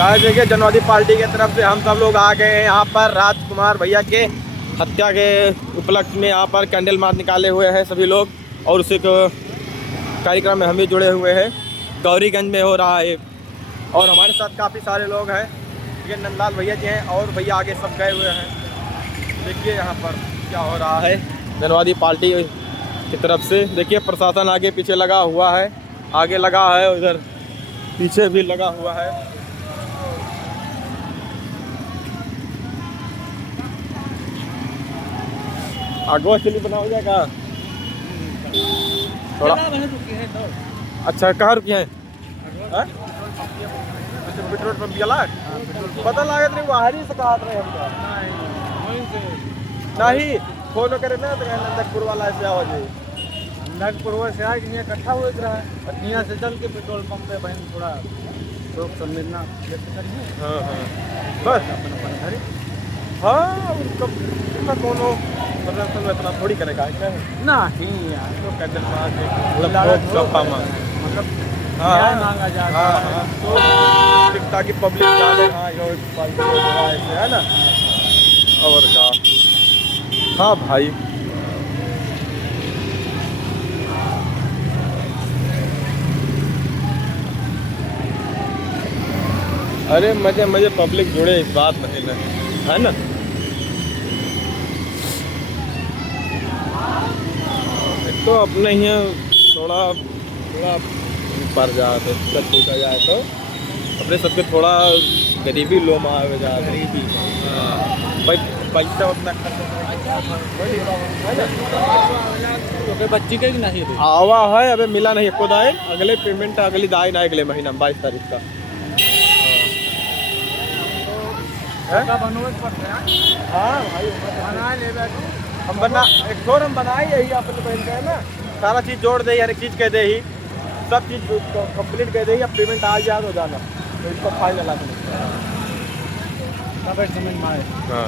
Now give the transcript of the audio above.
Guys देखिए जनवादी party की तरफ से हम सब लोग आ गए हैं यहाँ पर राजकुमार भैया के हत्या के उपलक्ष्य में। यहाँ पर कैंडल मार्च निकाले हुए हैं सभी लोग और उसी को कार्यक्रम में हम भी जुड़े हुए हैं। गौरीगंज में हो रहा है और हमारे साथ काफ़ी सारे लोग हैं। ये नंदलाल भैया जी हैं और भैया आगे सब गए हुए हैं। देखिए यहाँ पर क्या हो रहा है जनवादी पार्टी की तरफ से। देखिए प्रशासन आगे पीछे लगा हुआ है, आगे लगा है, उधर पीछे भी लगा हुआ है। आगो चली बनाओ जाएगा थोड़ा। अच्छा कहाँ रुकी है? पेट्रोल पंप गला पता लागत नहीं बाहर ही से कहा रहे हमका नहीं फोन करे ना तो नंदकपुर वाला ऐसे आओ जी। नंदकपुर से आगे यहाँ इकट्ठा हो रहा है, यहाँ से चल के पेट्रोल पंप पे बहन थोड़ा लोग संवेदना व्यक्त करिए। हाँ हाँ बस अपन घर हाँ उनका कोनो प्रदर्शन में इतना थोड़ी करेगा क्या है ना ही यार, तो कैंडल मार्च मतलब हाँ न्याय मांगा जा रहा हाँ है। हाँ तो ताकि पब्लिक जाने हाँ यो पार्टी ऐसे है ना और क्या। हाँ भाई अरे मजे मजे पब्लिक जुड़े इस बात में है ना। एक तो अपने यहाँ थोड़ा थोड़ा पर जाते देखा जाए तो अपने सबके थोड़ा गरीबी लो मावे जाते गरीबी पैसा उतना तो बच्ची के नहीं दे आवा है अबे मिला नहीं खुद आए अगले पेमेंट अगली दाई ना अगले महीना 22 तारीख का। बनोबस्त पड़ता है। हाँ भाई बना ले बैठो हम बना एक छोर हम बनाए यही अपने बहन का है ना। सारा चीज़ जोड़ दे हर एक चीज़ कह दे ही सब चीज़ कंप्लीट कह दे ही। अब पेमेंट आ जाए तो जाना तो इसको फाइनल आ समझ में आए। हाँ